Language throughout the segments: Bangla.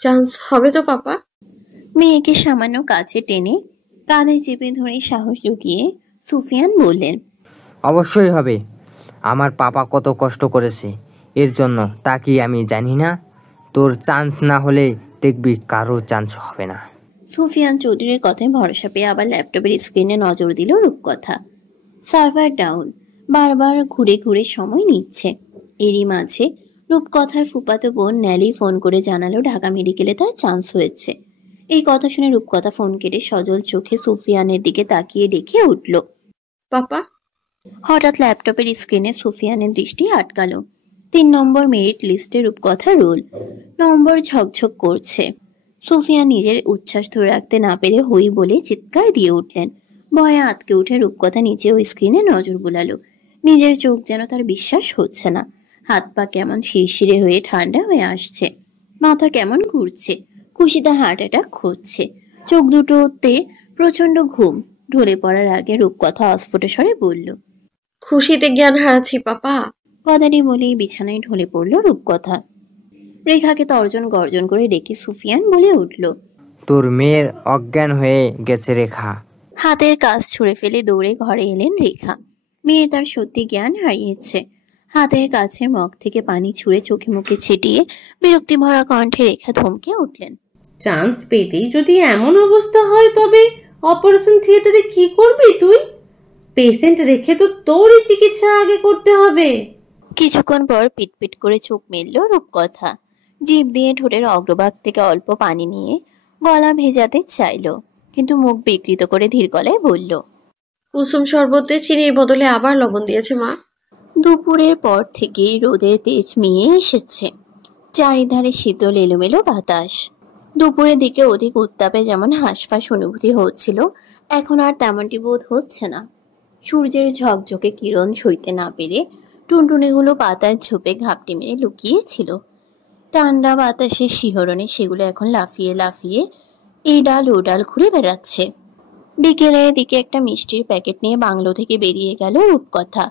চান্স হবে তো পাপা? মেয়েকে সামান্য কাছে টেনে কাঁধে চেপে ধরে সাহস জুগিয়ে সুফিয়ান বললেন, অবশ্যই হবে। আমার পাপা কত কষ্ট করেছে এর জন্য, তা কি আমি জানি না? তোর চান্স না হলে দেখবি কারো চান্স হবে না। সুফিয়ান চৌধুরীর কথায় ভরসা পেয়ে আবার ল্যাপটপের স্ক্রিনে নজর দিল রূপকথা। সার্ভার ডাউন, বারবার ঘুরে ঘুরে সময় নিচ্ছে। এরই মাঝে রূপকথার ফুফাতো বোন ন্যালি ফোন করে জানালো ঢাকা মেডিকেলে তার চান্স হয়েছে। এই কথা শুনে রূপকথা ফোন কেটে সজল চোখে সুফিয়ানের দিকে তাকিয়ে ডেকে উঠল। পাপা? হঠাৎ ল্যাপটপের স্ক্রিনে সুফিয়ানের দৃষ্টি আটকালো। 3 নম্বর মেরিট লিস্টে রূপকথা রোল নম্বর ঝকঝক করছে। সুফিয়ান নিজের উচ্ছ্বাস ধরে রাখতে না পেরে হই বলে চিৎকার দিয়ে উঠলেন। ভয়ে আঁতকে উঠে রূপকথা নিচেও স্ক্রিনে নজর বুলালো। নিজের চোখ যেন তার বিশ্বাস হচ্ছে না। হাত পা কেমন শিরশিরে হয়ে ঠান্ডা হয়ে আসছে, মাথা কেমন ঘুরছে, খুশিতে হার্ট অ্যাটাক হচ্ছে। চোখ দুটোতে প্রচন্ড ঘুম। ঢলে পড়ার আগে রূপকথা অস্ফুট স্বরে বলল, খুশিতে জ্ঞান হারাচ্ছি পাপা। কথাটি বলেই বিছানায় ঢলে পড়ল রূপকথা। রেখাকে তর্জন গর্জন করে ডেকে সুফিয়ান বলে উঠল, তোর মেয়ের অজ্ঞান হয়ে গেছে রেখা। হাতের কাজ ছুঁড়ে ফেলে দৌড়ে ঘরে এলেন রেখা। মেয়ে তার সত্যি জ্ঞান হারিয়েছে। হাতের কাছের মগ থেকে পানি ছুঁড়ে চোখে মুখে ছিটিয়ে বিরক্তি ভরা কণ্ঠে রেখা ধমকে উঠলেন, চান্স পেতেই যদি এমন অবস্থা হয় তবে অপারেশন থিয়েটারে কি করবি তুই? পেশেন্ট রেখে তো তোরই চিকিৎসা আগে করতে হবে। কিছুক্ষণ পর পিটপিট করে চোখ মেলল রূপকথা। জিভ দিয়ে ঠোঁটের অগ্রভাগ থেকে অল্প পানি নিয়ে গলা ভেজাতে চাইল, কিন্তু মুখ বিকৃত করে ধীর গলায় বলল, কুসুম শরবতে চিনির বদলে আবার লবণ দিয়েছে মা। দুপুরের পর থেকেই রোদের তেজ মিয়ে এসেছে। চারিধারে শীতল এলোমেলো বাতাস। দুপুরের দিকে অধিক উত্তাপে যেমন হাঁসফাঁস অনুভূতি হচ্ছিল, এখন আর তেমনটি বোধ হচ্ছে না। সূর্যের ঝকঝকে কিরণ সইতে না পেরে টুনটুনিগুলো পাতার ঝোপে ঘাপটি মেরে লুকিয়েছিল। ঠান্ডা বাতাসের শিহরণে সেগুলো এখন লাফিয়ে লাফিয়ে এই ডাল ও ডাল ঘুরে বেড়াচ্ছে। বিকেলের দিকে একটা মিষ্টির প্যাকেট নিয়ে বাংলো থেকে বেরিয়ে গেল রূপকথা।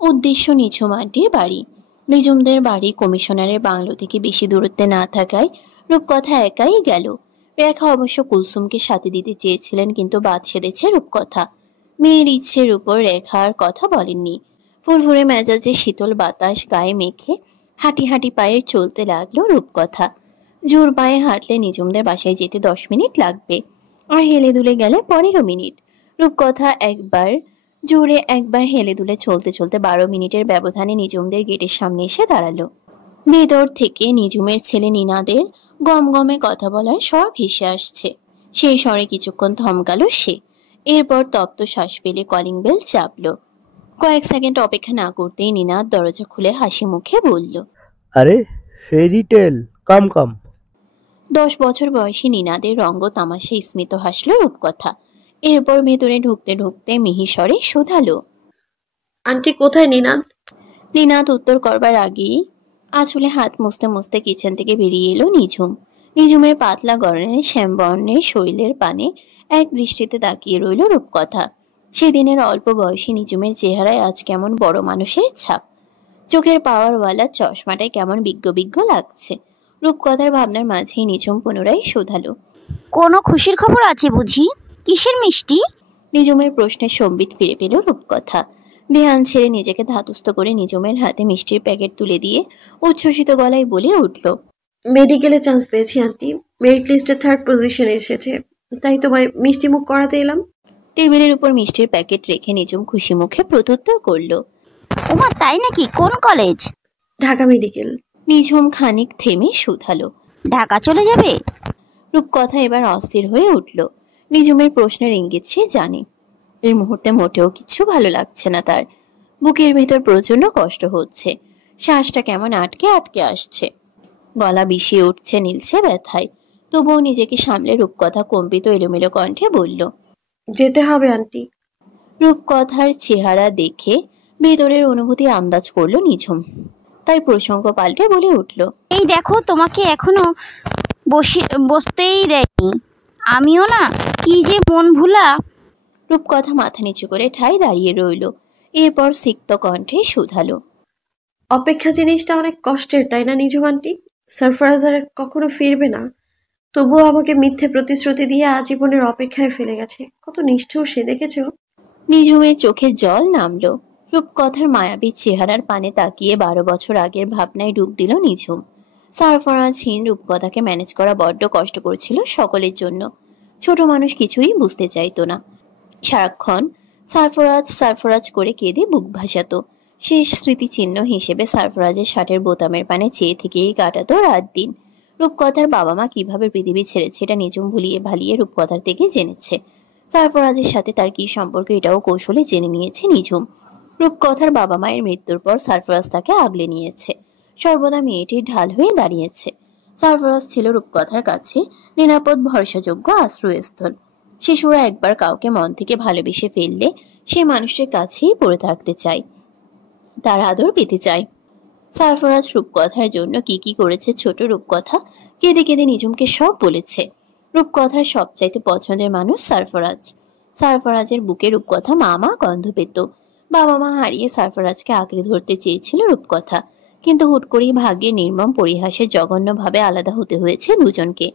উদ্দেশ্য নিঝুম আন্টির বাড়ি। নিজুমদের বাড়ি কমিশনারের বাংলো থেকে বেশি দূরত্বে না থাকায় রূপকথা একাই গেল। রেখা অবশ্য কুলসুমকে সাথে দিতে চেয়েছিলেন, কিন্তু বাদ সেধেছে রূপকথা। মেয়ের ইচ্ছের উপর রেখার কথা বলেননি। ফুরফুরে মেজাজে শীতল বাতাস গায়ে মেখে হাঁটি হাঁটি পায়ে চলতে লাগলো রূপকথা। জোর পায়ে হাঁটলে নিজুমদের বাসায় যেতে 10 মিনিট লাগবে, আর হেলে দুলে গেলে 15 মিনিট। রূপকথা একবার জোরে একবার হেলে দুলে চলতে চলতে 12 মিনিটের ব্যবধানে নিজুমদের গেটের সামনে এসে দাঁড়ালো। ভেতর থেকে নিজুমের ছেলে নিনাদের গমগমে কথা বলার স্বর ভেসে আসছে। সেই স্বরে কিছুক্ষণ থমকালো সে। এরপর তপ্ত শ্বাস ফেলে কলিং বেল চাপলো। কয়েক সেকেন্ড অপেক্ষা না করতেই নিনাদ দরজা খুলে হাসি মুখে বলল, আরে ফেরি টেল, কাম কাম। 10 বছর বয়সী নিনাদের রঙ্গ তামাশায় স্মিত হাসল রূপকথা। এরপর ভেতরে ঢুকতে ঢুকতে মিহিস্বরে শোধালো, আন্টি কোথায় নিনাদ? নিনাদ উত্তর করবার আগেই আঁচলে হাত মুছতে মুছতে কিচেন থেকে বেরিয়ে এলো নিঝুম। নিঝুমের পাতলা গরনের শ্যামবর্ণের শরীরের পানে এক দৃষ্টিতে তাকিয়ে রইল রূপকথা। সেদিনের অল্প বয়সী নিঝুমের চেহারায় আজ কেমন বড় মানুষের ছাপ। চোখের পাওয়ারওয়ালা চশমাটায় কেমন বিজ্ঞ বিজ্ঞ লাগছে। রূপকথার ভাবনার মাঝেই নিঝুম পুনরায় শোধালো, কোনো খুশির খবর আছে বুঝি? কিসের মিষ্টি? নিঝুমের প্রশ্নের সম্বিত ফিরে পেল রূপকথা। ধ্যান ছেড়ে নিজেকে ধাতস্থ করে নিঝুমের হাতে মিষ্টির প্যাকেট তুলে দিয়ে উচ্ছ্বসিত গলায় বলে উঠল, মেডিকেলে চান্স পেয়েছি আন্টি। মেরিট লিস্টে 3rd পজিশনে এসেছে, তাই তোমায় মিষ্টি মুখ করাতে এলাম। টেবিলের উপর মিষ্টির প্যাকেট রেখে নিঝুম খুশি মুখে প্রত্যুত্তর করল, ওমা তাই নাকি? কোন কলেজ? ঢাকা মেডিকেল। নিঝুম খানিক থেমে শুধালো, ঢাকা চলে যাবে? রূপকথা এবার অস্থির হয়ে উঠল। নিঝুমের প্রশ্নের ইঙ্গিত সে জানে। এই মুহূর্তে মোটেও কিছু ভালো লাগছে না তার। বুকের ভেতর প্রচন্ড কষ্ট হচ্ছে। শ্বাসটা কেমন আটকে আটকে আসছে। গলা বিষিয়ে উঠছে নীলছে ব্যথায়। তবুও নিজেকে সামলে রূপকথা কম্পিত এলোমেলো কণ্ঠে বলল, যেতে হবে আন্টি। রূপকথার চেহারা দেখে ভেতরের অনুভূতি আন্দাজ করলো নিঝুম। তাই প্রসঙ্গ পাল্টে বলে উঠল, এই দেখো, তোমাকে এখনো বসতেই দেয়নি। আমিও না, কি যে মন ভুলা। রূপকথা মাথা নিচু করে ঠায় দাঁড়িয়ে রইল। এরপর সিক্ত কণ্ঠে শুধালো, অপেক্ষা জিনিসটা অনেক কষ্টের, তাই না নিঝুম আন্টি? সারফরাজ আর কখনো ফিরবে না। তবুও আমাকে মিথ্যে প্রতিশ্রুতি দিয়ে আজীবনের অপেক্ষায় ফেলে গেছে। কত নিষ্ঠুর সে, দেখেছো? নিঝুমের চোখে জল নামলো। রূপকথার মায়াবী চেহারার পানে তাকিয়ে 12 বছর আগের ভাবনায় ডুব দিল নিঝুম। সারফরাজহীন রূপকথাকে ম্যানেজ করা বড্ড কষ্ট করছিল সকলের জন্য। ছোট মানুষ কিছুই বুঝতে চাইতো না। সারাক্ষণ সারফরাজ সারফরাজ করে কেঁদে বুক ভাসাতো। শেষ স্মৃতিচিহ্ন হিসেবে সারফরাজের শার্টের বোতামের পানে চেয়ে থেকেই কাটাতো রাত দিন। রূপকথার বাবা মা কিভাবে পৃথিবী ছেড়েছে এটা নিঝুম ভুলিয়ে ভালিয়ে রূপকথার থেকে জেনেছে। সারফরাজের সাথে তার কি সম্পর্ক এটাও কৌশলে জেনে নিয়েছে নিঝুম। রূপকথার বাবা মায়ের মৃত্যুর পর সারফরাজ তাকে আগলে নিয়েছে, সর্বদা মেয়েটির ঢাল হয়ে দাঁড়িয়েছে। সারফরাজ ছিল রূপকথার কাছে নিরাপদ ভরসাযোগ্য আশ্রয়স্থল। শিশুরা একবার কাউকে মন থেকে ভালোবেসে ফেললে সে মানুষের কাছেই পড়ে থাকতে চায়, তার আদর পেতে চায়। সারফরাজ রূপকথার জন্য কি কি করেছে ছোট রূপকথা কেঁদে কেঁদে নিঝুমকে সব বলেছে। রূপকথার সবচাইতে পছন্দের মানুষ সারফরাজ। সারফরাজের বুকে রূপকথা মা গন্ধ পেত। বাবা মা হারিয়ে সারফরাজকে আঁকড়ে ধরতে চেয়েছিল রূপকথা, কিন্তু হুট করেই ভাগ্যের নির্মম পরিহাসে জঘন্যভাবে আলাদা হতে হয়েছে দুজনকে।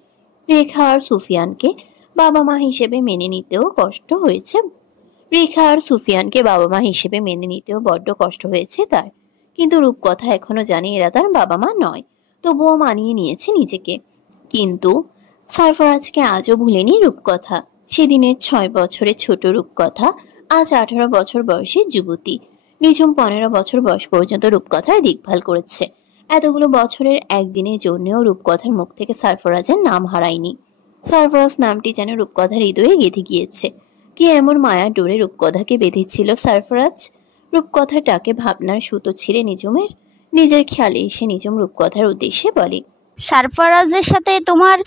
রেখা আর সুফিয়ানকে বাবা মা হিসেবে মেনে নিতেও বড্ড কষ্ট হয়েছে তার। কিন্তু রূপকথা এখনো জানে এরা তার বাবা মা নয়, তবুও মানিয়ে নিয়েছে নিজেকে। কিন্তু সারফরাজকে আজও ভুলেনি রূপকথা। সেদিনের 6 বছরের ছোট রূপকথা আজ 18 বছর বয়সের যুবতী। নিঝুম 15 বছর বয়স পর্যন্ত রূপকথার দেখভাল করেছে। এতগুলো বছরের একদিনের জন্যও রূপকথার মুখ থেকে সারফরাজের নাম হারায়নি। সারফরাজ নামটি যেন রূপকথার হৃদয়ে গেঁথে গিয়েছে। কি এমন মায়া ডোরে রূপকথাকে বেঁধেছিল সারফরাজ? রূপকথার ডাকে ভাবনার সুতো ছিঁড়ে নিঝুমের নিজের খেয়ালে এসে নিঝুম রূপকথার উদ্দেশ্যে বলে, সারফরাজের সাথে তোমার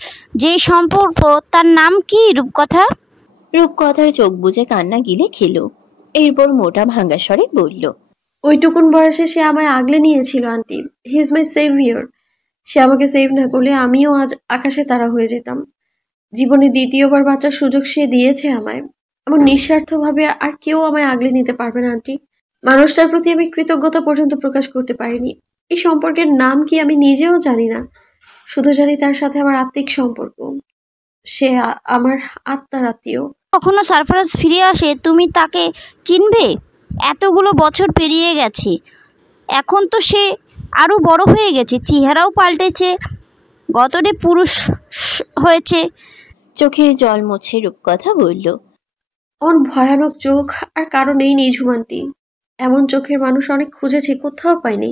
যে সম্পর্ক তার নাম কি রূপকথা? রূপকথার চোখ বুজে কান্না গিলে খেলো। এরপর মোটা ভাঙ্গা স্বরে বলল, ওইটুকুন বয়সে সে আমায় আগলে নিয়েছিল aunty. He is my saviour. সে আমাকে সেভ না করলে আমিও আজ আকাশে তারা হয়ে যেতাম। জীবনে দ্বিতীয়বার বাঁচার সুযোগ সে দিয়েছে আমায়। এমন নিঃস্বার্থভাবে আর কেউ আমায় আগলে নিতে পারবে না আন্টি। মানুষটার প্রতি আমি কৃতজ্ঞতা পর্যন্ত প্রকাশ করতে পারিনি। এই সম্পর্কের নাম কি আমি নিজেও জানি না, শুধু জানি তার সাথে আমার আত্মিক সম্পর্ক। সে আমার আত্মার আত্মীয়। কখনো সারফরাজ ফিরে আসে তুমি তাকে চিনবে? এতগুলো বছর পেরিয়ে গেছে, এখন তো সে আরো বড় হয়ে গেছে, চেহারাও পাল্টেছে, গতরে পুরুষ হয়েছে। চোখের জল মুছে রূপকথা বলল, এমন ভয়ানক চোখ আর কারো নেই নিঝুম আন্টি। এমন চোখের মানুষ অনেক খুঁজেছি, কোথাও পাইনি।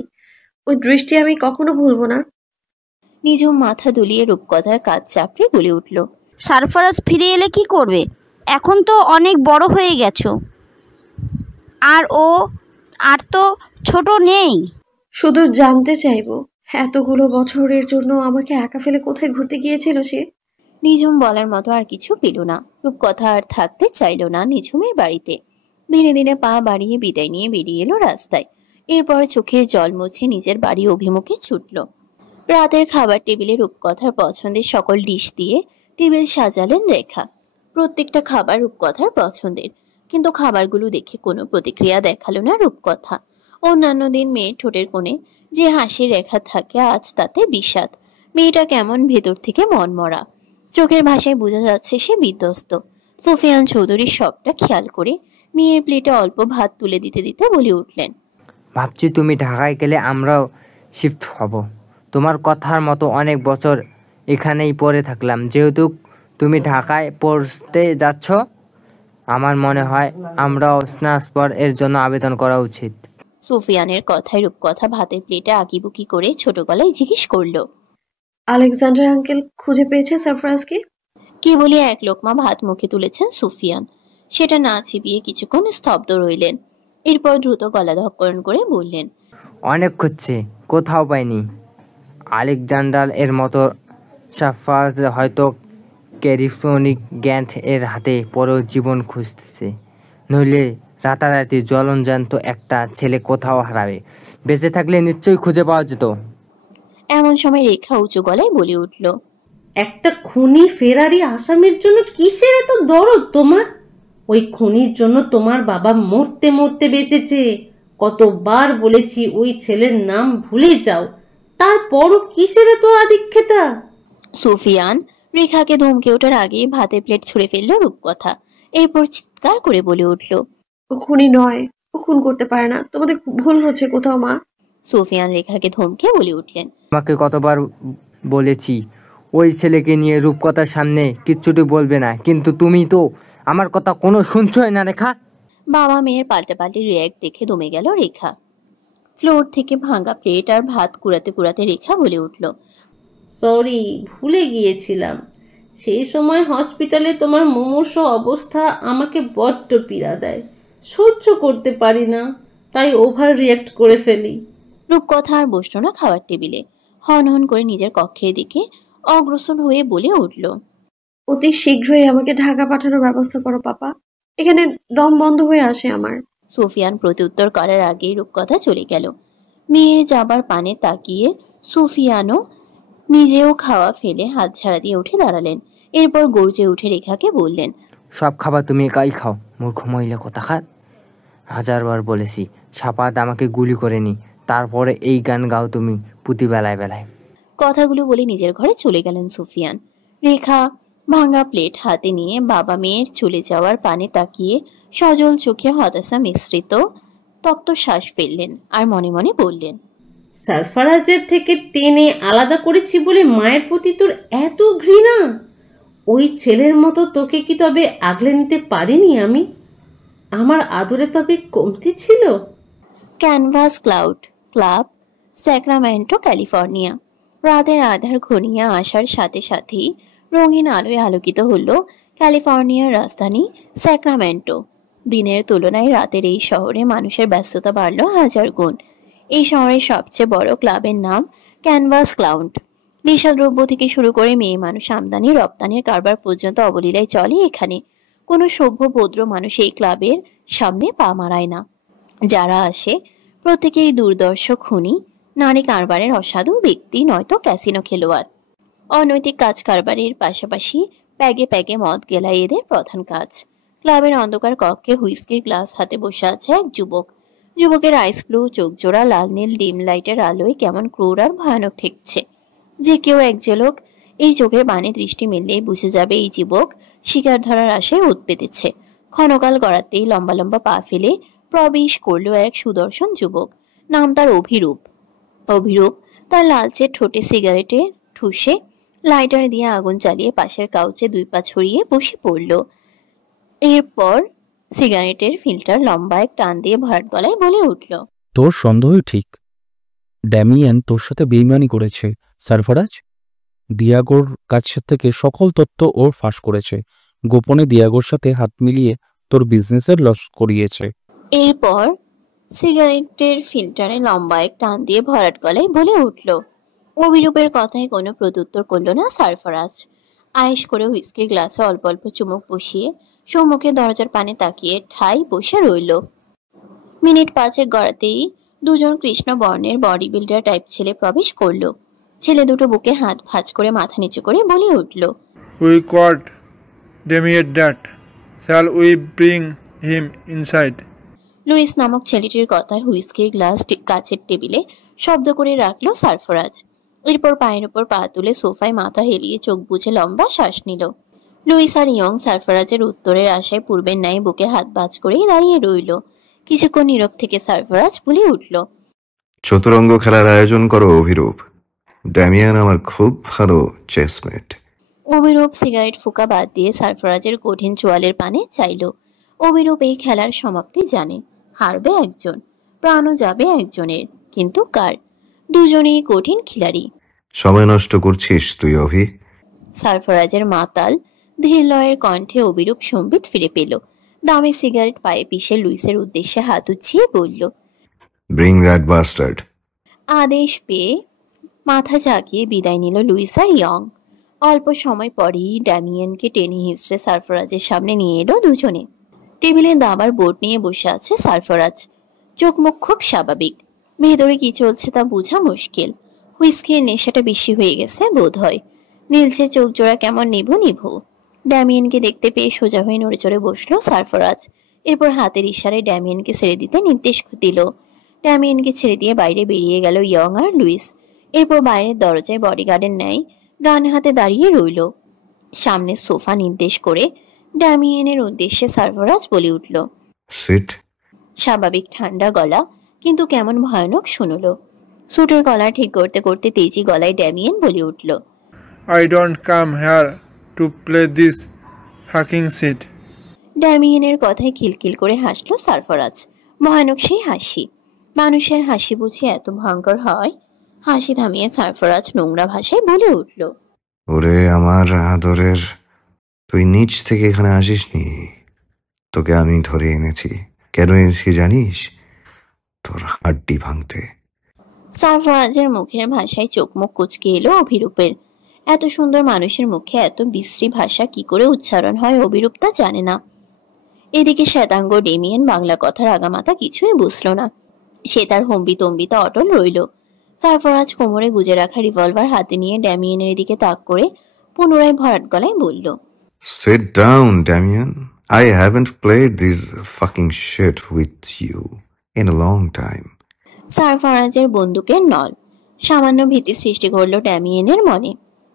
ওই দৃষ্টি আমি কখনো ভুলবো না। নিঝুম মাথা দুলিয়ে রূপকথার কাজ চাপড়ে বলে উঠল, সারফরাজ ফিরে এলে কি করবে? এখন তো অনেক বড় হয়ে গেছো, আর তো ছোট নেই। শুধু জানতে চাইবো, এতগুলো বছরের জন্য আমাকে একা ফেলে কোথায় ঘুরতে গিয়েছিল সে? নিঝুম বলার মতো আর কিছু পেল না। রূপকথা আর থাকতে চাইল না নিঝুমের বাড়িতে। ধীরে ধীরে পা বাড়িয়ে বিদায় নিয়ে বেরিয়ে এলো রাস্তায়। এরপর চোখের জল মুছে নিজের বাড়ি অভিমুখে ছুটল। রাতের খাবার টেবিলে রূপকথার পছন্দের সকল ডিশ দিয়ে টেবিল সাজালেন রেখা। প্রত্যেকটা খাবার রূপকথার পছন্দের, কিন্তু খাবারগুলো দেখে কোনো প্রতিক্রিয়া দেখালো না রূপকথা। অন্যান্য দিন মেয়ের ঠোঁটের কোণে যে হাসির রেখা থাকে আজ তাতে বিষাদ। মেয়েটা কেমন ভেতর থেকে মনমরা। চোখের ভাষায় বোঝা যাচ্ছে সে বিধ্বস্ত। সুফিয়ান চৌধুরী সবটা খেয়াল করে মেয়ের প্লেটে অল্প ভাত তুলে দিতে দিতে বলে উঠলেন, ভাবছি তুমি ঢাকায় গেলে আমরাও শিফট হব। তোমার কথার মতো অনেক বছর এখানেই পড়ে থাকলাম। যেহেতু তুমি ঢাকায় পড়তে যাচ্ছ, আমার মনে হয় আমরাও স্নাতক এর জন্য আবেদন করা উচিত। সুফিয়ানের কথায় রূপকথা ভাতের প্লেটে আঁকিবুকি করে ছোট গলায় জিজ্ঞেস করলো, আলেকজান্ডার আঙ্কেল খুঁজে পেয়েছে সারফরাজকে? কি বলে এক লোকমা ভাত মুখে তুলেছেন সুফিয়ান। সেটা না চিবিয়ে কিছুক্ষণ স্তব্ধ রইলেন। এরপর দ্রুত গলা ধক্করণ করে বললেন, অনেক খুঁজছে, কোথাও পাইনি। আলেকজান্ডার এর মতো সারফরাজ হয়তো ক্যালিফোর্নিক গ্যান্ট এর হাতে পরেও জীবন খুঁজতেছে, নইলে রাতারাতি জ্বলনজ্যান্ত একটা ছেলে কোথাও হারাবে। বেঁচে থাকলে নিশ্চয়ই খুঁজে পাওয়া যেত। এমন সময় রেখা উঁচু গলায় বলে উঠল, একটা খুনি ফেরারি আসামির জন্য কিসের এত দরদ তোমার? ওই খুনির জন্য তোমার বাবা মরতে মরতে বেঁচেছে। কতবার বলেছি ওই ছেলের নাম ভুলে যাও, তারপরও কিসের এত আদিক্ষেতা? সুফিয়ান রেখাকে ধমকে ওঠার আগেই ভাতের প্লেট ছুঁড়ে ফেললো রূপকথা। এরপর চিৎকার করে বলে উঠল, ও খুনি নয়, ও খুন করতে পারে না, তোমাদের ভুল হচ্ছে কোথাও মা। সুফিয়ান রেখাকে ধমকে বলে উঠলেন, আমাকে কতবার বলেছি ওই ছেলেকে নিয়ে রূপকথার সামনে কিচ্ছুটি বলবে না, কিন্তু তুমি তো আমার কথা কোনো শুনছই না রেখা। বাবা মেয়ের পাল্টাপাল্টি রিয়াক্ট দেখে দমে গেল রেখা। ফ্লোর থেকে ভাঙা প্লেট আর ভাত কুড়াতে কুড়াতে রেখা বলে উঠল, সরি, ভুলে গিয়েছিলাম। সেই সময় হসপিটালে তোমার মুমূর্ষু অবস্থা আমাকে বড্ড পীড়া দেয়, সহ্য করতে পারি না, তাই ওভার রিয়াক্ট করে ফেলি। রূপকথা আর বসল না খাওয়ার টেবিলে, হন হন করে নিজের কক্ষের দিকে অগ্রসর হয়ে বলে উঠল, অতি শীঘ্রই আমাকে ঢাকা পাঠানোর ব্যবস্থা করো পাপা, এখানে দম বন্ধ হয়ে আসে আমার। সুফিয়ান প্রত্যুত্তর করার আগেই রূপকথা চলে গেল। মেয়ের যাবার পানে তাকিয়ে সুফিয়ানও নিজেও খাওয়া ফেলে হাত ঝাড়া দিয়ে উঠে দাঁড়ালেন। এরপর গর্জে উঠে রেখাকে বললেন, সব খাবার তুমি একাই খাও, মূর্খ মহিলা কোথাকার। হাজারবার বলেছি সাপাত আমাকে গুলি করেনি, তারপরে এই গান গাও তুমি প্রতি বেলায় বেলায়। কথাগুলো বলে নিজের ঘরে চলে গেলেন সুফিয়ান। রেখা ভাঙা প্লেট হাতে নিয়ে বাবা মেয়ের চলে যাওয়ার পানে তাকিয়ে সজল চোখে হতাশা মিশ্রিত তপ্ত শ্বাস ফেললেন আর মনে মনে বললেন, সারফারাজের থেকে টেনে আলাদা করেছি বলে মায়ের প্রতি তোর এত ঘৃণা? ওই ছেলের মতো তোকে কি তবে আগলে নিতে পারিনি আমি? আমার আদরে তবে কমতি ছিল? Canvas cloud club, Sacramento, California. রাতের আধার ঘনিয়ে আসার সাথে সাথেই রঙিন আলোয় আলোকিত হল ক্যালিফোর্নিয়ার রাজধানী স্যাক্রামেন্টো। দিনের তুলনায় রাতের এই শহরে মানুষের ব্যস্ততা বাড়ল হাজার গুণ। এই শহরের সবচেয়ে বড় ক্লাবের নাম ক্যানভাস ক্লাউড। নেশাদ্রব্য থেকে শুরু করে মেয়ে মানুষ আমদানি রপ্তানির কারবার পর্যন্ত অবলীলায় চলে এখানে। কোনো সভ্য ভদ্র মানুষ এই ক্লাবের সামনে পা মারায় না। যারা আসে প্রত্যেকেই দুর্দর্শ খুনি, নারী কারবারের অসাধু ব্যক্তি, নয়তো ক্যাসিনো খেলোয়াড়। অনৈতিক কাজ কারবারের পাশাপাশি প্যাগে প্যাগে মদ গেলাই এদের প্রধান কাজ। ক্লাবের অন্ধকার কক্ষে হুইস্কির গ্লাস হাতে বসে আছে এক যুবক। যুবকের আইস ব্লু চোখ জোড়া লাল নীল ডিম লাইটের আলোয় কেমন ক্রূর আর ভয়ানক ঠেকছে। যে কেউ এক ঝলক এই চোখের বাণী দৃষ্টি মিললেই বুঝে যাবে এই যুবক শিকার ধরার আশায় ওত পেতেছে। ক্ষণকাল গড়াতেই লম্বা লম্বা পা ফেলে প্রবেশ করল এক সুদর্শন যুবক। নাম তার অভিরূপ। অভিরূপ তার লালচে ঠোঁটে সিগারেটের ঠুসে লাইটার দিয়ে আগুন জ্বালিয়ে পাশের কাউচে দুই পা ছড়িয়ে বসে পড়ল। এরপর সিগারেটের ফিল্টার লম্বা এক টান দিয়ে ভরাট গলায় বলে উঠল, তোর সন্দেহই ঠিক। ড্যামিয়েন তোর সাথে বেইমানি করেছে সারফারাজ। দিয়াগোর কাছ থেকে সকল তথ্য ওর ফাঁস করেছে। গোপনে দিয়াগোর সাথে হাত মিলিয়ে তোর বিজনেসের লস করিয়েছে। এরপর সিগারেটের ফিল্টারে লম্বা এক টান দিয়ে ভরাট গলায় বলে উঠল। অভিরূপের কথায় কোনো প্রত্যুত্তর করল না সারফারাজ। আয়েশ করে হুইস্কির গ্লাসে অল্প অল্প চুমুক বসিয়ে সম্মুখে দরজার পানে তাকিয়ে ঠাই বসে রইল। মিনিট পাঁচেক গড়াতেই দুজন কৃষ্ণ বর্ণের বডি বিল্ডার টাইপ ছেলে প্রবেশ করলো। ছেলে দুটো বুকে হাত ভাঁজ করে মাথা নিচু করে বলে উঠল, We caught Damien that. Shall we bring him inside? Louis নামক ছেলেটির কথায় হুইস্কির গ্লাস কাচের টেবিলে শব্দ করে রাখলো সারফারাজ। এরপর পায়ের উপর পা তুলে সোফায় মাথা হেলিয়ে চোখ বুজে লম্বা শ্বাস নিল। লুইস আর ইয়ং সারফারাজের উত্তরের আশায় পূর্বের ন্যায় বুকে হাত ভাঁজ করেই দাঁড়িয়ে রইল। কিছুক্ষণ নীরব থেকে সারফারাজ বলে উঠল, চতুরঙ্গ খেলার আয়োজন করো অভিরূপ। ড্যামিয়ান আমার খুব ভালো চেসমেট। অভিরূপ সিগারেট ফুঁকা বাদ দিয়ে সারফারাজের কঠিন চোয়ালের পানে চাইল। অভিরূপ এই খেলার সমাপ্তি জানে। হারবে একজন, প্রাণও যাবে একজনের, কিন্তু কার? দুজনেই কঠিন খিলাড়ি। সময় নষ্ট করছিস তুই অভি। সারফারাজের মাতাল ধীর লয়ের কণ্ঠে অভিরূপ সম্বিত ফিরে পেল। দামি সিগারেট পায়ে পিষে লুইসের উদ্দেশ্যে হাত উঠিয়ে বলল, ব্রিং দ্যাট বাস্টার্ড। আদেশ পেয়ে মাথা ঝাঁকিয়ে বিদায় নিল লুইস আর ইয়ং। অল্প সময় পরেই ড্যামিয়েনকে টেনে হিস্ট্রে সারফারাজের সামনে নিয়ে এলো দুজনে। টেবিলে দাবার বোর্ড নিয়ে বসে আছে সারফারাজ। চোখ মুখ খুব স্বাভাবিক, ভেতরে কি চলছে তা বোঝা মুশকিল। হুইস্কির নেশাটা বেশি হয়ে গেছে বোধ হয়। নীলচে চোখ জোড়া কেমন নিভু নিভু। ড্যামিয়েনকে দেখতে পেয়ে সোজা হয়ে নড়ে চড়ে বসলো সারফারাজ। এরপর হাতের ইশারায় ড্যামিয়েনকে ছেড়ে দিতে নির্দেশ দিল। ড্যামিয়েনকে ছেড়ে দিয়ে বাইরে বেরিয়ে গেল ইয়ং আর লুইস। এরপর বাইরের দরজায় বডিগার্ডের ন্যায় ডান হাতে দাঁড়িয়ে রইল। সামনে সোফা নির্দেশ করে ড্যামিয়েনের উদ্দেশ্যে সারফরাজ বলে উঠল। সিট। স্বাভাবিক ঠান্ডা গলা, কিন্তু কেমন ভয়ানক শুনল। স্যুটের গলা ঠিক করতে করতে তেজি গলায় ড্যামিয়েন বলে উঠল, I don't come here to play this fucking shit. ড্যামিয়েনের কথায় খিলখিল করে হাসল সারফরাজ। ভয়ানক সেই হাসি। মানুষের হাসি বুঝি এত ভয়ঙ্কর হয়? হাসি থামিয়ে সারফরাজ নোংরা ভাষায় বলে উঠল, ওরে আমার আদরের, তুই নিচ থেকে এখানে আসিসনি, তোকে আমি ধরে এনেছি। কেন এনেছি জানিস? তোর হাড্ডি ভাঙতে। সারফরাজের মুখের ভাষায় চোখ মুখ কুচকে এলো অভিরূপের। এত সুন্দর মানুষের মুখে এত বিশ্রী ভাষা কি করে উচ্চারণ হয় অভিরূপ তা জানে না। এদিকে শ্বেতাঙ্গ ডেমিয়েন বাংলা কথার আগামাথা কিছুই বুঝল না। সে তার হম্বিতম্বিতা অটল রইল। সারফরাজ কোমরে গুজে রাখা রিভলভার হাতে নিয়ে ড্যামিয়েনের দিকে তাক করে পুনরায় ভরাট গলায় বলল, Sit down, Damien. I haven't played this fucking shit with you in a long time. সারফরাজের বন্দুকের নল সামান্য ভীতি সৃষ্টি করলো ড্যামিয়েনের মনে,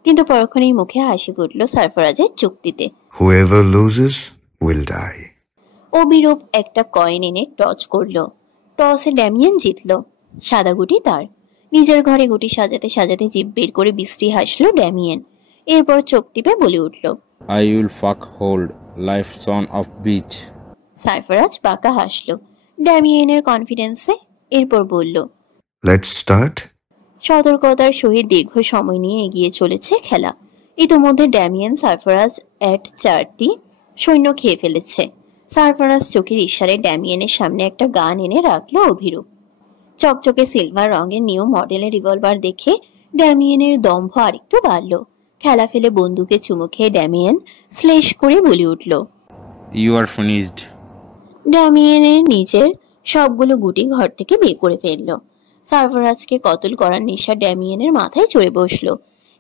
কিন্তু পরক্ষণেই মুখে হাসি ফুটল সারফরাজের চুক্তিতে। Whoever loses will die. Abhirup একটা কয়েন এনে টস করলো। টসে ড্যামিয়েন জিতল। সাদা গুটি তার। নিজের ঘরে গুটি সাজাতে সাজাতে জিভ বের করে বিশ্রী হাসলো ড্যামিয়েন। এরপর চোখ টিপে বলে উঠল, I will fuck hold life son of bitch. Sarfaraz বাঁকা হাসলো ড্যামিয়েনের কনফিডেন্সে। এরপর বলল, Let's start. সতর্কতার সহিত দীর্ঘ সময় নিয়ে এগিয়ে চলেছে খেলা। ইতোমধ্যে ড্যামিয়েন সারফরাজ এট 4টি সৈন্য খেয়ে ফেলেছে। সারফরাজ চোখের ইশারে ড্যামিয়েনের সামনে একটা গান এনে রাখলো অভিরূপ। চকচকে সিলভার রঙের নিউ মডেলের রিভলভার দেখে ড্যামিয়েনের দম্ভ আরেকটু বাড়ল। খেলা ফেলে বন্দুকে চুমু খেয়ে ড্যামিয়েন স্লেশ করে বলে উঠল, You are finished. ড্যামিয়েনের নিজের সবগুলো গুটি ঘর থেকে বের করে ফেললো। সারফরাজকে কতল করার নেশা ড্যামিয়েনের মাথায় চড়ে বসলো।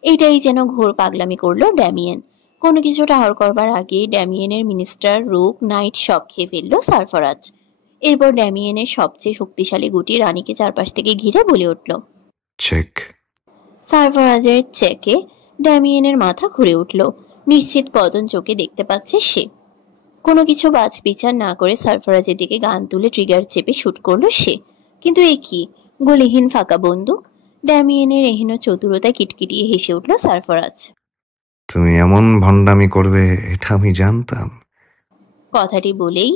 এটাই যেন ঘোর পাগলামি করলো ড্যামিয়েন। কোনো কিছু টাহর করবার আগেই ড্যামিয়েনের মিনিস্টার, রুক, নাইট সব খেয়ে ফেললো সারফরাজ। এরপর ড্যামিয়েনের সবচেয়ে শক্তিশালী গুটি রানীকে চারপাশ থেকে ঘিরে বলে উঠল, Check. সারফরাজের চেকে ড্যামিয়েনের মাথা ঘুরে উঠল। নিশ্চিত পতন চোখে দেখতে পাচ্ছে সে। কোনো কিছু বাজ বিচার না করে সারফরাজের দিকে গান তুলে ট্রিগার চেপে শুট করলো সে। কিন্তু এ কি গলিহীন ফাঁকা বন্দুক! ড্যামিয়েনের এহেন চতুরতায় কিটকিটিয়ে হেসে উঠল সারফরাজ। তুমি এমন ভণ্ডামি করবে এটা আমি জানতাম। কথাটি বলেই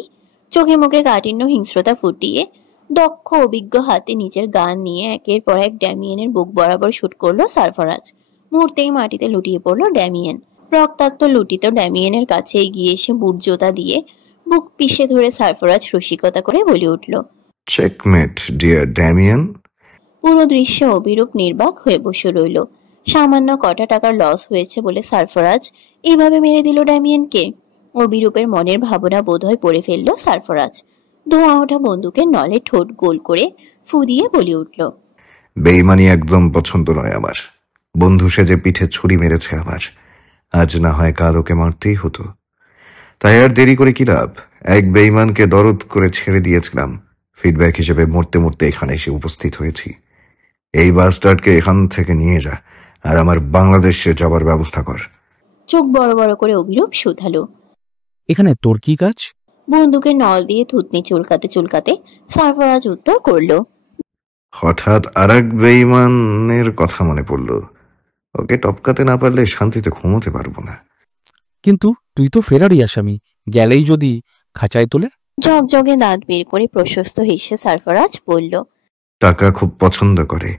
চোখে মুখে কাঠিন্য হিংস্রতা ফুটিয়ে দক্ষ অভিজ্ঞ হাতে নিজের গান নিয়ে একের পর এক ড্যামিয়েনের বুক বরাবর শুট করলো সারফরাজ। মুহূর্তেই মাটিতে লুটিয়ে পড়লো ড্যামিয়েন। রক্তাক্ত লুটিত ড্যামিয়েনের কাছে এগিয়ে এসে বুট জোতা দিয়ে বুক পিষে ধরে সারফরাজ রসিকতা করে বলে উঠল, Checkmate, dear Damien. পুরো দৃশ্যে অভিরূপ নির্বাক হয়ে বসে রইল। সামান্য কটা টাকার লস হয়েছে বলে সারফরাজ এভাবে মেরে দিল ড্যামিয়েনকে। অভিরূপের মনের ভাবনা বোধহয় পড়ে ফেলল সারফরাজ। ধোঁয়া ওঠা বন্দুকের নলে ঠোঁট গোল করে ফু দিয়ে বলে উঠল, বেইমানি একদম পছন্দ নয় আমার। বন্ধু সেজে পিঠে ছুরি মেরেছে আমার। আজ না হয় কাল ওকে মারতেই হতো। তাই আর দেরি করে কি লাভ? এক বেইমানকে দরদ করে ছেড়ে দিয়েছিলাম। ফিডব্যাক হিসেবে মরতে মরতে এখানে এসে উপস্থিত হয়েছি। এই বাস্টার্ডকে এখান থেকে নিয়ে যা আর আমার বাংলাদেশে যাবার ব্যবস্থা কর। চোখ বড় বড় করে অভিরূপ শুধালো। এখানে তোর কি কাজ? বন্দুকের নল দিয়ে থুতনি চুলকাতে চুলকাতে সারফরাজ উত্তর করলো, হঠাৎ আর এক বেইমানের কথা মনে পড়লো। ওকে টপকাতে না পারলে শান্তিতে ঘুমোতে পারবো না। কিন্তু তুই তো ফেরারি আসামি, গেলেই যদি খাঁচায় তোলে। ঝকঝকে দাঁত বের করে প্রশস্ত হেসে সারফরাজ বলল, টাকা খুব পছন্দ করে।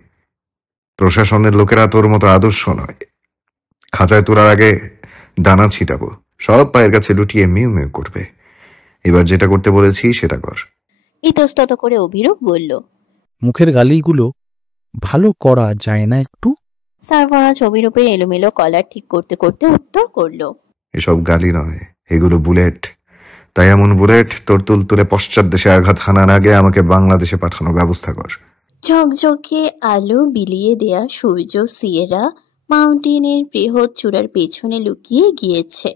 প্রশাসনের লোকেরা তোর মতো আদর্শ নয়। খাঁচায় তোলার আগে দানা ছিটাবো, সব পায়ের কাছে লুটিয়ে মিউ মিউ করবে। এবার যেটা করতে বলেছি সেটা কর। ইতস্তত করে অভিরূপ বলল, মুখের গালিগুলো ভালো করা যায় না একটু? সারফরাজ অভিরূপের এলোমেলো কলার ঠিক করতে করতে উত্তর করলো, এসব গালি নয়, এগুলো বুলেট। তাই এমন বুলেট তোর তুলতুলে পশ্চাৎ দেশে আঘাত হানার আগে আমাকে বাংলাদেশে পাঠানোর ব্যবস্থা কর। ঝকঝকে আলো বিলিয়ে দেয়া সূর্য সিয়েরা মাউন্টেনের বৃহৎ চূড়ার পেছনে লুকিয়ে গিয়েছে।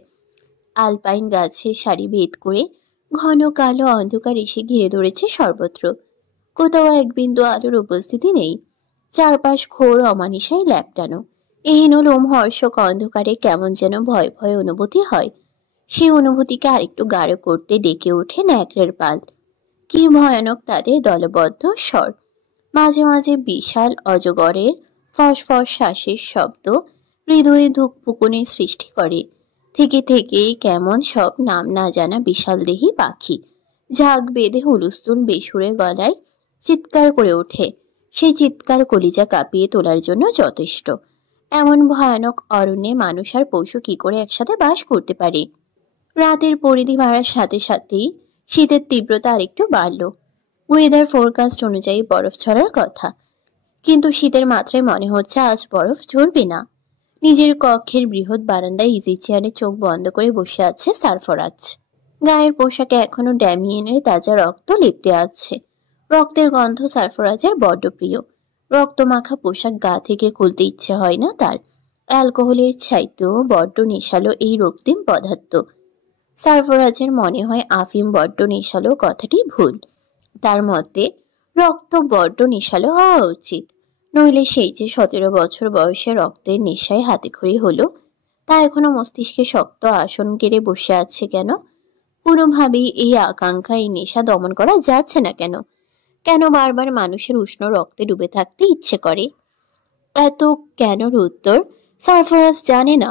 আলপাইন গাছের সারি ভেদ করে ঘন কালো অন্ধকার এসে ঘিরে ধরেছে সর্বত্র। কোথাও এক বিন্দু আলোর উপস্থিতি নেই। চারপাশ ঘোর অমানিসায় ল্যাপটানো। এহেন লোমহর্ষক অন্ধকারে কেমন যেন ভয় ভয় অনুভূতি হয়। সেই অনুভূতিকে আরেকটু গাঢ় করতে ডেকে ওঠে ন্যাকড়ের পাল। কি ভয়ানক তাদের দলবদ্ধ স্বর! মাঝে মাঝে বিশাল অজগরের ফসফস শ্বাসের শব্দ হৃদয়ে ধুকপুকুনির সৃষ্টি করে। থেকে থেকেই কেমন সব নাম না জানা বিশাল দেহী পাখি ঝাঁক বেঁধে হুলস্থুল বেসুরে গলায় চিৎকার করে ওঠে। সেই চিৎকার কলিজা কাঁপিয়ে তোলার জন্য যথেষ্ট। এমন ভয়ানক অরণ্যে মানুষ আর পশু কি করে একসাথে বাস করতে পারে? রাতের পরিধি বাড়ার সাথে সাথেই শীতের তীব্রতা আরেকটু বাড়ল। ওয়েদার ফোরকাস্ট অনুযায়ী বরফ ঝরার কথা, কিন্তু শীতের মাত্রায় মনে হচ্ছে আজ বরফ ঝরবে না। নিজের কক্ষের বৃহৎ বারান্দায় ইজি চেয়ারে চোখ বন্ধ করে বসে আছে সারফরাজ। গায়ের পোশাকে এখনো ড্যামিয়েনের তাজা রক্ত লেপ্টে আছে। রক্তের গন্ধ সারফরাজের বড্ড প্রিয়। রক্তমাখা পোশাক গা থেকে খুলতে ইচ্ছে হয় না তার। অ্যালকোহলের চাইতেও বড্ড নেশালো এই রক্তিম পদার্থ। সারফরাজের মনে হয় আফিম বড্ড নেশালো কথাটি ভুল। তার মতে রক্ত বড্ড নেশালো হওয়া উচিত, নইলে সেই যে 17 বছর বয়সে রক্তের নেশায় হাতেখড়ি হলো, তা এখনো মস্তিষ্কে শক্ত আসন কেড়ে বসে আছে কেন? কোনোভাবেই এই আকাঙ্ক্ষা, এই নেশা দমন করা যাচ্ছে না কেন? কেন বারবার মানুষের উষ্ণ রক্তে ডুবে থাকতে ইচ্ছে করে? এত কেনর উত্তর সারফরাজ জানে না।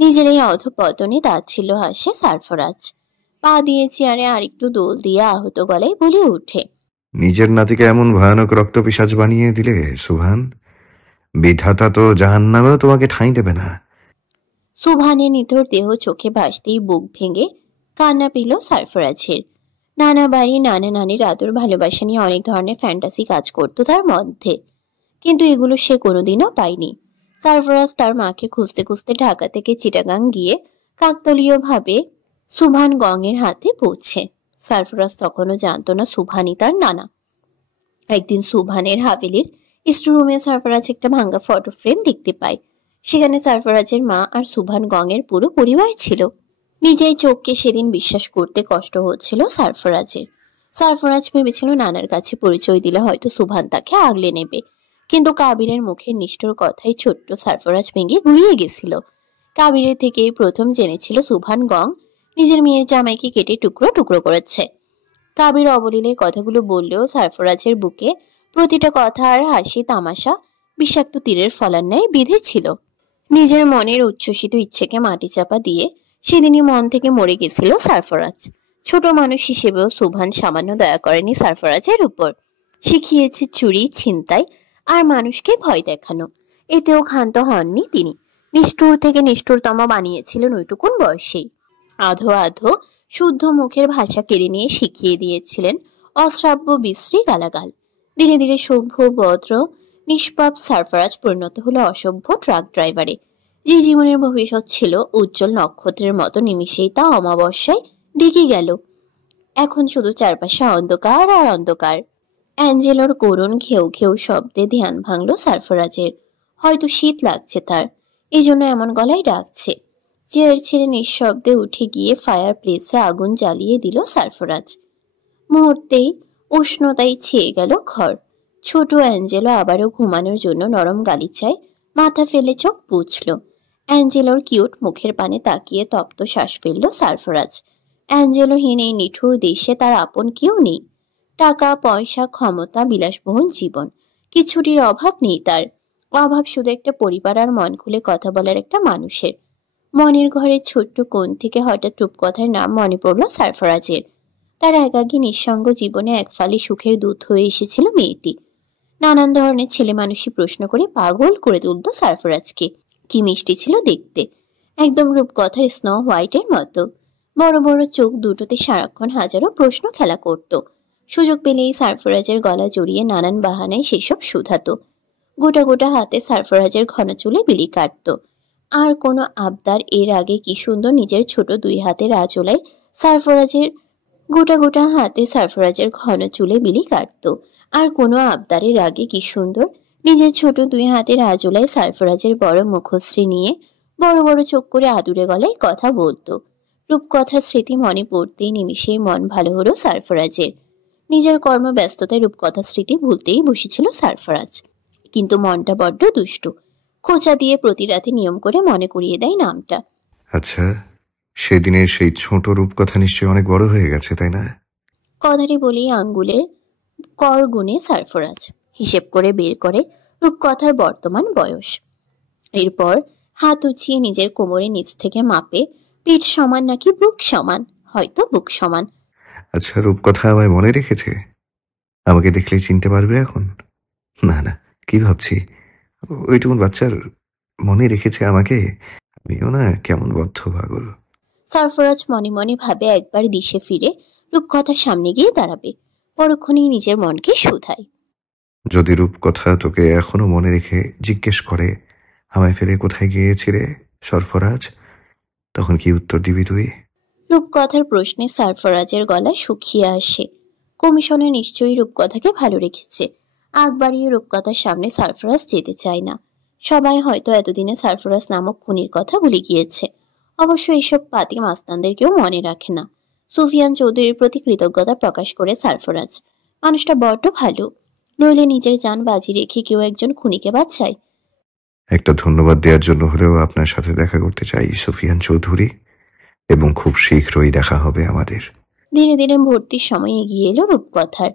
নিজের এই অধপতনে তাচ্ছিল্য হাসে সারফরাজ। পা দিয়ে চেয়ারে আরেকটু দোল দিয়ে আহত গলায় বলে ওঠে, নিজের নাতিকে এমন ভয়ানক রক্তপিশাচ বানিয়ে দিলে সুভান, বিধাতা তো জাহান্নামেও তোমাকে ঠাঁই দেবে না। সুভানের নিথর দেহ চোখে ভাসতেই বুক ভেঙে কান্না পেল সারফরাজের। নানা বাড়ি, নানা নানির আদর ভালোবাসা নিয়ে অনেক ধরনের ফ্যান্টাসি কাজ করতো তার মধ্যে, কিন্তু এগুলো সে কোনোদিনও পায়নি। সারফরাজ তার মাকে খুঁজতে খুঁজতে ঢাকা থেকে চিটাগাং গিয়ে কাকতালীয় ভাবে সুভান গঙের হাতে পৌঁছে। সারফরাজ তখনও জানতো না সুভানই তার নানা। একদিন সুভানের হাভেলির স্টোরুমে সারফরাজ একটা ভাঙ্গা ফটো ফ্রেম দেখতে পায়। সেখানে সারফরাজের মা আর সুভান গঙের পুরো পরিবার ছিল। নিজের চোখকে সেদিন বিশ্বাস করতে কষ্ট হচ্ছিল সারফরাজের। সারফরাজ ভেবেছিল নানার কাছে পরিচয় দিলে হয়তো সুভান তাকে আগলে নেবে, কিন্তু কাবিরের মুখের নিষ্ঠুর কথায় ছোট্ট সারফরাজ ভেঙে গুড়িয়ে গেছিল। কাবিরের থেকেই প্রথম জেনেছিল সুভান গং নিজের মেয়ের জামাইকে কেটে টুকরো টুকরো করেছে। কাবির অবলীলে কথাগুলো বললেও সারফরাজের বুকে প্রতিটা কথা আর হাসি তামাশা বিষাক্ত তীরের ফলার ন্যায় বিঁধেছিল। নিজের মনের উচ্ছ্বসিত ইচ্ছেকে মাটি চাপা দিয়ে সেদিনই মন থেকে মরে গেছিল সারফরাজ। ছোট মানুষ হিসেবেও সুভান সামান্য দয়া করেনি সারফরাজের উপর। শিখিয়েছে চুরি, ছিনতাই আর মানুষকে ভয় দেখানো। এতেও ক্ষান্ত হননি তিনি। নিষ্ঠুর থেকে নিষ্ঠুরতম বানিয়েছিলেন ওইটুকুন বয়সেই। আধো আধো শুদ্ধ মুখের ভাষা কেড়ে নিয়ে শিখিয়ে দিয়েছিলেন অশ্রাব্য বিশ্রী গালাগাল। ধীরে ধীরে সভ্য, ভদ্র, নিষ্পাপ সারফরাজ পরিণত হলো অসভ্য ট্রাক ড্রাইভারে। যে জীবনের ভবিষ্যৎ ছিল উজ্জ্বল নক্ষত্রের মতো, নিমিষেই তা অমাবস্যায় ঢেকে গেল। এখন শুধু চারপাশে অন্ধকার আর অন্ধকার। অ্যাঞ্জেলোর করুণ ঘেউ ঘেউ শব্দে ধ্যান ভাঙল সারফরাজের। হয়তো শীত লাগছে তার, এই জন্য এমন গলায় ডাকছে। চেয়ার ছেড়ে নিঃশব্দে উঠে গিয়ে ফায়ার প্লেসে আগুন জ্বালিয়ে দিল সারফরাজ। মুহূর্তেই উষ্ণতায় ছেয়ে গেল ঘর। ছোট অ্যাঞ্জেলো আবারও ঘুমানোর জন্য নরম গালিচায় মাথা ফেলে চোখ বুঝল। অ্যাঞ্জেলোর কিউট মুখের পানে তাকিয়ে তপ্ত শ্বাস ফেলল সারফরাজ। অ্যাঞ্জেলোহীন এই নিঠুর দেশে তার আপন কেউ নেই। টাকা পয়সা, ক্ষমতা, বিলাসবহুল জীবন, কিছুটির অভাব নেই তার। অভাব শুধু একটা পরিবার আর মন খুলে কথা বলার একটা মানুষের। মনের ঘরের ছোট্ট কোণ থেকে হঠাৎ রূপকথার নাম মনে পড়ল সারফরাজের। তার একাকী নিঃসঙ্গ জীবনে এক ফালি সুখের দূত হয়ে এসেছিল মেয়েটি। নানান ধরনের ছেলে মানুষই প্রশ্ন করে পাগল করে তুলত সারফরাজকে। কি মিষ্টি ছিল দেখতে, একদম রূপকথার স্নো হোয়াইটের মতো। বড় বড় চোখ দুটোতে সারাক্ষণ হাজারো প্রশ্ন খেলা করত। সুযোগ পেলেই সারফরাজের গলা জড়িয়ে নানান বাহানায় সেসব শুধাতো। গোটা গোটা হাতে সারফরাজের ঘন চুলে বিলি কাটত। আর কোনো আবদার এর আগে কি সুন্দর নিজের ছোট দুই হাতের আঁচলায় সারফরাজের গোটা গোটা হাতে সারফরাজের ঘন চুলে বিলি কাটত। আর কোনো আবদারের আগে কি সুন্দর নিজের ছোট দুই হাতের আঁচলায় সারফরাজের বড় মুখশ্রী নিয়ে বড় বড় চোখ করে আদুরে গলায় কথা বলতো। রূপকথার স্মৃতি মনে পড়তেই নিমিষেই মন ভালো হলো সারফরাজের। নিজের কর্মব্যস্ততায় রূপকথার স্মৃতি ভুলতেই বসেছিল সারফরাজ। কিন্তু মনটা বড্ড দুষ্টু। খোঁচা দিয়ে প্রতি রাতে নিয়ম করে মনে করিয়ে দেয় নামটা। আচ্ছা, সেদিনের সেই ছোট রূপকথা নিশ্চয়ই অনেক বড় হয়ে গেছে, তাই না? কথাটি বলেই আঙ্গুলের কর গুণে সারফরাজ হিসেব করে বের করে রূপকথার বর্তমান বয়স। এরপর হাত উঁচিয়ে নিজের কোমরের নিচ থেকে মাপে পিঠ সমান নাকি বুক সমান, হয়তো বুক সমান। আচ্ছা, রূপকথা আমায় মনে রেখেছে? আমাকে দেখলে চিনতে পারবে এখন? না না, কি ভাবছি, ওইটুকুন বাচ্চার মনে রেখেছে আমাকে? আমিও না কেমন বদ্ধ পাগল। সারফরাজ মনে মনে ভাবে একবার দিশে ফিরে রূপকথার সামনে গিয়ে দাঁড়াবে, পরক্ষণেই নিজের মনকে শুধায়। যদি রূপকথা তোকে এখনো মনে রেখে জিজ্ঞেস করে আমায় ফেলে কোথায় গিয়েছিলে সরফরাজ, তখন কি উত্তর দিবি তুই? রূপকথার প্রশ্নে সারফরাজের গলা শুকিয়ে আসে। কমিশনে নিশ্চয়ই রূপকথাকে ভালো রেখেছে। আগ বাড়িয়ে রূপকথার সামনে সারফরাজ যেতে চায় না। সবাই হয়তো এতদিনে সারফরাজ নামক খুনির কথা ভুলে গিয়েছে। অবশ্য এইসব পাতি মাস্তানদের কেউ মনে রাখে না। সুফিয়ান চৌধুরীর প্রতি কৃতজ্ঞতা প্রকাশ করে সারফরাজ। মানুষটা বড্ড ভালো, নইলে নিজের জান বাজি রেখে কেউ একজন খুনিকে বাঁচায়। একটা ধন্যবাদ দেওয়ার জন্য হলেও আপনার সাথে দেখা করতে চাই সুফিয়ান চৌধুরী, এবং খুব শীঘ্রই দেখা হবে আমাদের। ধীরে ধীরে ভর্তির সময় এগিয়ে এলো রূপকথার।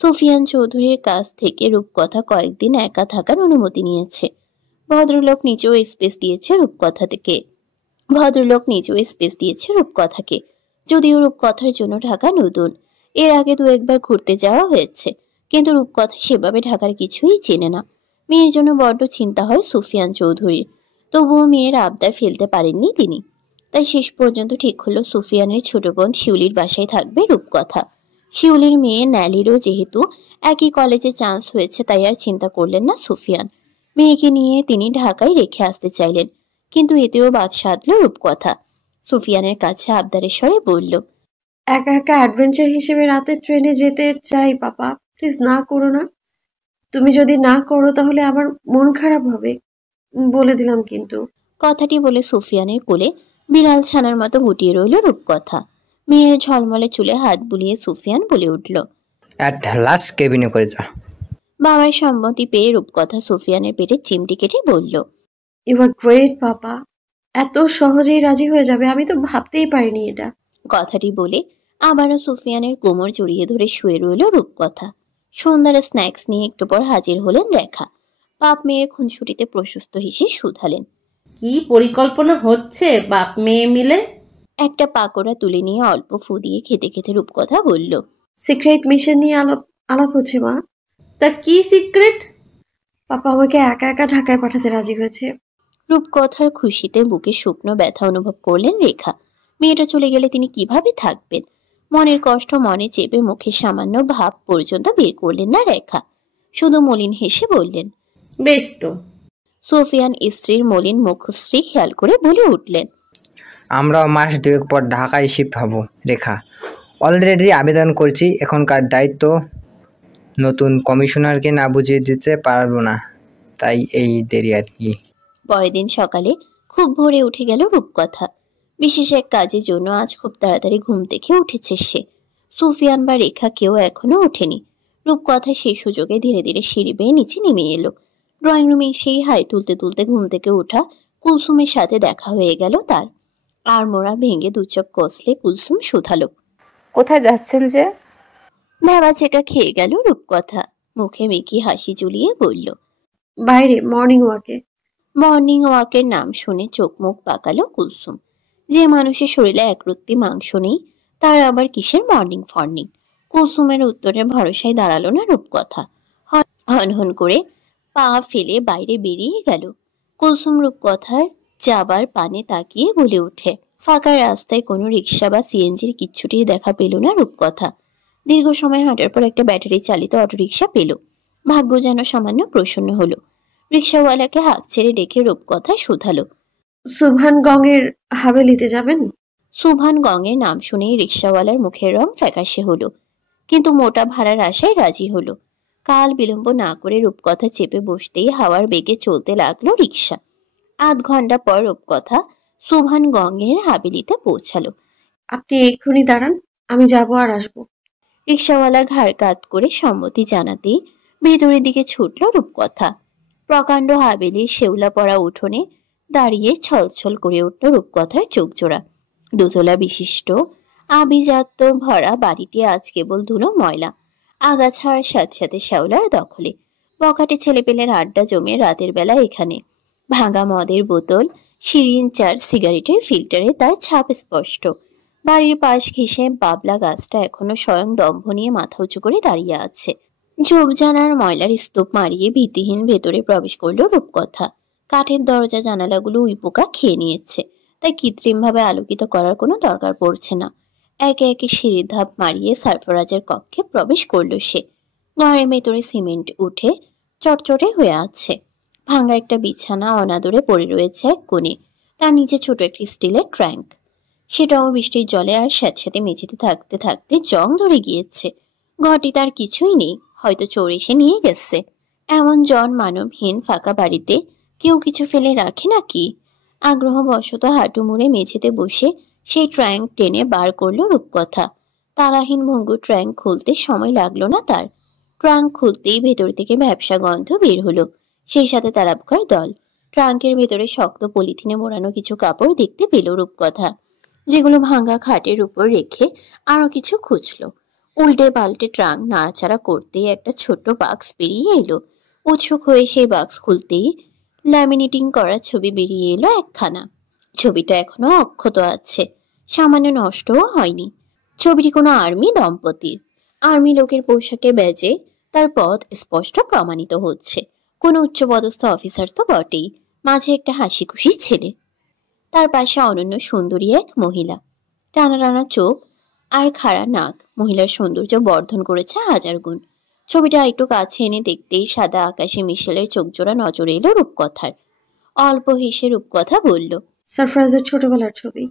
সুফিয়ান চৌধুরীর কাছ থেকে রূপকথা কয়েকদিন একা থাকার অনুমতি নিয়েছে। ভদ্রলোক নিজেও স্পেস দিয়েছে রূপকথাকে। যদিও রূপকথার জন্য ঢাকা নতুন, এর আগে দু একবার ঘুরতে যাওয়া হয়েছে, কিন্তু রূপকথা সেভাবে ঢাকার কিছুই চেনে না। মেয়ের জন্য বড্ড চিন্তা হয় সুফিয়ান চৌধুরীর, তবুও মেয়ের আবদার ফেলতে পারেননি তিনি। তাই শেষ পর্যন্ত ঠিক হলো সুফিয়ানের ছোট বোন শিউলির বাসায় থাকবে রূপকথা। শিউলির মেয়ে ন্যালিরও যেহেতু একই কলেজে চান্স হয়েছে, তাই আর চিন্তা করলেন না সুফিয়ান। মেয়েকে নিয়ে তিনি ঢাকায় রেখে আসতে চাইলেন, কিন্তু এতেও বাদ সাধল রূপকথা। সুফিয়ানের কাছে আবদারের স্বরে বলল, একা একা অ্যাডভেঞ্চার হিসেবে রাতে ট্রেনে যেতে চাই পাপা, প্লিজ না করো না। তুমি যদি না করো তাহলে আমার মন খারাপ হবে, বলে দিলাম কিন্তু। কথাটি বলে সুফিয়ানের কোলে বিড়াল ছানার মতো গুটিয়ে রইল রূপকথা। মেয়ের ঝলমলে চুলে হাত বুলিয়ে সুফিয়ান বলে উঠল, লাস্ট কেবিনে করে যা। বাবার সম্মতি পেয়ে রূপকথা সুফিয়ানের পেটে চিমটি কেটে বলল, ইউ আর গ্রেট পাপা, এত সহজেই রাজি হয়ে যাবে, আমি তো ভাবতেই পারিনি এটা। কথাটি বলে আবারও সুফিয়ানের কোমর জড়িয়ে ধরে শুয়ে রইল রূপকথা। সন্ধ্যার স্ন্যাক্স নিয়ে একটু পর হাজির হলেন রেখা। বাপ মেয়ের খুনসুটিতে প্রশস্ত হেসে শুধালেন, কি পরিকল্পনা হচ্ছে বাপ মেয়ে মিলে? একটা পাকোড়া তুলে নিয়ে অল্প ফু দিয়ে খেতে খেতে রূপকথা বলল, সিক্রেট মিশন নিয়ে আলাপ হচ্ছে মা। তা কি সিক্রেট? পাপা আমাকে একা একা ঢাকায় পাঠাতে রাজি হয়েছে। রূপকথার খুশিতে বুকে শুকনো ব্যথা অনুভব করলেন রেখা। মেয়েটা চলে গেলে তিনি কিভাবে থাকবেন? মনের কষ্ট মনে চেপে মুখে সামান্য ভাব পর্যন্ত বের করলেন না রেখা। শুধু মলিন হেসে বললেন, বেশ তো। সুফিয়ান স্ত্রীর মলিন মুখশ্রী খেয়াল করে বলে উঠলেন, আমরাও মাস দুয়েক পর ঢাকায় শিফট হব রেখা। অলরেডি আবেদন করছি, এখনকার দায়িত্ব নতুন কমিশনারকে না বুঝিয়ে দিতে পারবো না, তাই এই দেরি আর কি। পরের দিন সকালে খুব ভোরে উঠে গেল রূপকথা। বিশেষ এক কাজের জন্য আজ খুব তাড়াতাড়ি ঘুম থেকে উঠেছে সে। সুফিয়ান বা রেখা কেউ এখনো ওঠেনি। রূপকথা সেই সুযোগে ধীরে ধীরে সিঁড়ি বেয়ে নিচে নেমে এলো। ড্রয়িং রুমে সেই হাই তুলতে তুলতে ঘুম থেকে ওঠা কুলসুমের সাথে দেখা হয়ে গেল তার। আর মোড়া ভেঙে দু চোখ কষলে কুলসুম শুধালো, কোথায় যাচ্ছেন যে? ভেবা চেকা খেয়ে গেল রূপকথা। মুখে মেকি হাসি ঝুলিয়ে বলল, বাইরে মর্নিং ওয়াকে। মর্নিং ওয়াকের নাম শুনে চোখ মুখ পাকালো কুলসুম। যে মানুষের শরীরে একরত্তি মাংস নেই, তার আবার কিসের মর্নিং ফর্নিং? কুলসুমের উত্তরে ভরসায় দাঁড়ালো না রূপকথা। হন হন করে পা ফেলে বাইরে বেরিয়ে গেল। কুলসুম রূপকথার যাবার পানে তাকিয়ে বলে ওঠে, ফাঁকা রাস্তায় কোনো রিক্সা বা সিএনজির কিচ্ছুটি দেখা পেল না রূপকথা। দীর্ঘ সময় হাঁটার পর একটা ব্যাটারি চালিত অটোরিকশা পেল। ভাগ্য যেন সামান্য প্রসন্ন হলো। রিক্সাওয়ালাকে হাঁক ছেড়ে ডেকে রূপকথা শুধালো, সুভান গঙের হাভেলিতে যাবেন? সুভান গঙের নাম শুনেই রিক্সাওয়ালার মুখের রং ফ্যাকাশে হলো, কিন্তু মোটা ভাড়ার আশায় রাজি হলো। কাল বিলম্ব না করে রূপকথা চেপে বসতেই হাওয়ার বেগে চলতে লাগলো রিক্সা। আধ ঘন্টা পর রূপকথা সুভান গঙের হাভেলিতে পৌঁছালো। আপনি এক্ষুনি দাঁড়ান, আমি যাব আর আসবো। রিক্সাওয়ালা ঘাড় কাত করে সম্মতি জানাতেই ভেতরের দিকে ছুটল রূপকথা। প্রকাণ্ড হাবেলির শেওলা পড়া উঠোনে দাঁড়িয়ে ছলছল করে উঠল রূপকথার চোখ জোড়া। দোতলা বিশিষ্ট আভিজাত্য ভরা বাড়িটি আজ কেবল ধুলো ময়লা। আগাছার সাথে সাথে শ্যাওলার দখলে। বখাটে ছেলেপেলের আড্ডা জমে রাতের বেলা এখানে। ভাঙা মদের বোতল, শিরিন চার, সিগারেটের ফিল্টারে তার ছাপ স্পষ্ট। বাড়ির পাশ ঘেঁষে বাবলা গাছটা এখনো স্বয়ং দম্ভ নিয়ে মাথা উঁচু করে দাঁড়িয়ে আছে। ঝোপঝাড়ার ময়লার স্তূপ মারিয়ে ভীতিহীন ভেতরে প্রবেশ করল রূপকথা। কাঠের দরজা জানালাগুলো উইপোকা খেয়ে নিয়েছে, তাই কৃত্রিমভাবে আলোকিত করার কোনো দরকার পড়ছে না। একে একে সিঁড়ির ধাপ মারিয়ে সারফরাজের কক্ষে প্রবেশ করল সে। ঘরের ভেতরে সিমেন্ট উঠে চটচটে হয়ে আছে। ভাঙা একটা বিছানা অনাদরে পড়ে রয়েছে এক কোণে, তার নিচে ছোট একটি স্টিলের ট্র্যাঙ্ক। সেটাও বৃষ্টির জলে আর স্যাঁতস্যাঁতে মেঝেতে থাকতে থাকতে জং ধরে গিয়েছে। ঘরটি তার কিছুই নেই, হয়তো চোর এসে নিয়ে গেছে। এমন জন মানবহীন ফাঁকা বাড়িতে কেউ কিছু ফেলে রাখে নাকি? আগ্রহবশত হাঁটু মুড়ে মেঝেতে বসে সেই ট্র্যাঙ্ক টেনে বার করলো রূপকথা। তারাহীন ভঙ্গুর ট্র্যাঙ্ক খুলতে সময় লাগলো না তার। ট্রাঙ্ক খুলতেই ভেতর থেকে ভ্যাপসা গন্ধ বের হলো, সেই সাথে তারাবকার দল। ট্রাঙ্কের ভেতরে শক্ত পলিথিনে মোড়ানো কিছু কাপড় দেখতে পেল রূপকথা, যেগুলো ভাঙা খাটের উপর রেখে আরো কিছু খুঁজলো। উল্টে পাল্টে ট্রাঙ্ক নাড়াচাড়া করতেই একটা ছোট্ট বাক্স বেরিয়ে এলো। উৎসুক হয়ে সেই বাক্স খুলতেই ল্যামিনেটিং করা ছবি বেরিয়ে এলো একখানা। ছবিটা এখনো অক্ষত আছে, সামান্য নষ্টও হয়নি। ছবিটি কোনো আর্মি দম্পতির। আর্মি লোকের পোশাকে ব্যাজে তার পথ স্পষ্ট প্রমাণিত হচ্ছে। কোনো উচ্চপদস্থ অফিসার তো বটেই, মাঝে একটা হাসি খুশি ছেলে, তার পাশে অনন্য সুন্দরী এক মহিলা। টানা টানা চোখ আর খাড়া নাক মহিলার সৌন্দর্য বর্ধন করেছে হাজার গুণ। ছবিটা একটু কাছে এনে দেখতেই সাদা আকাশে মিশেলের চোখ জোড়া নজরে এলো রূপকথার। অল্প হেসে রূপকথা বলল, সারফরাজের ছোটবেলার ছবি।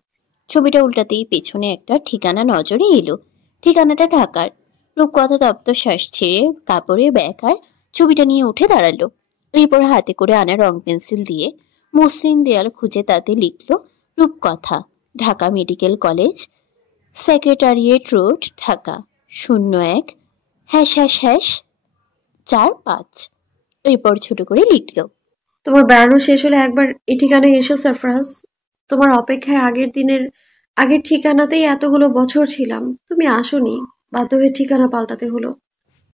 ছবিটা উল্টাতেই পেছনে একটা ঠিকানা নজরে এলো। ঠিকানাটা ঢাকার। রূপকথা তপ্ত শ্বাস ছেড়ে কাপড়ের ব্যাগ আর ছবিটা নিয়ে উঠে দাঁড়ালো। এরপর হাতে করে আনা রং পেন্সিল দিয়ে মসৃণ দেয়াল খুঁজে তাতে লিখল রূপকথা, Dhaka medical college, secretariat road, Dhaka 01///45। এরপর ছোট করে লিখল, তোমার বেড়ানো শেষ হলে একবার এই ঠিকানায় এসো সারফরাজ। তোমার অপেক্ষায় আগের ঠিকানাতেই এতগুলো বছর ছিলাম, তুমি আসোনি, বাধ্য হয়ে ঠিকানা পাল্টাতে হলো।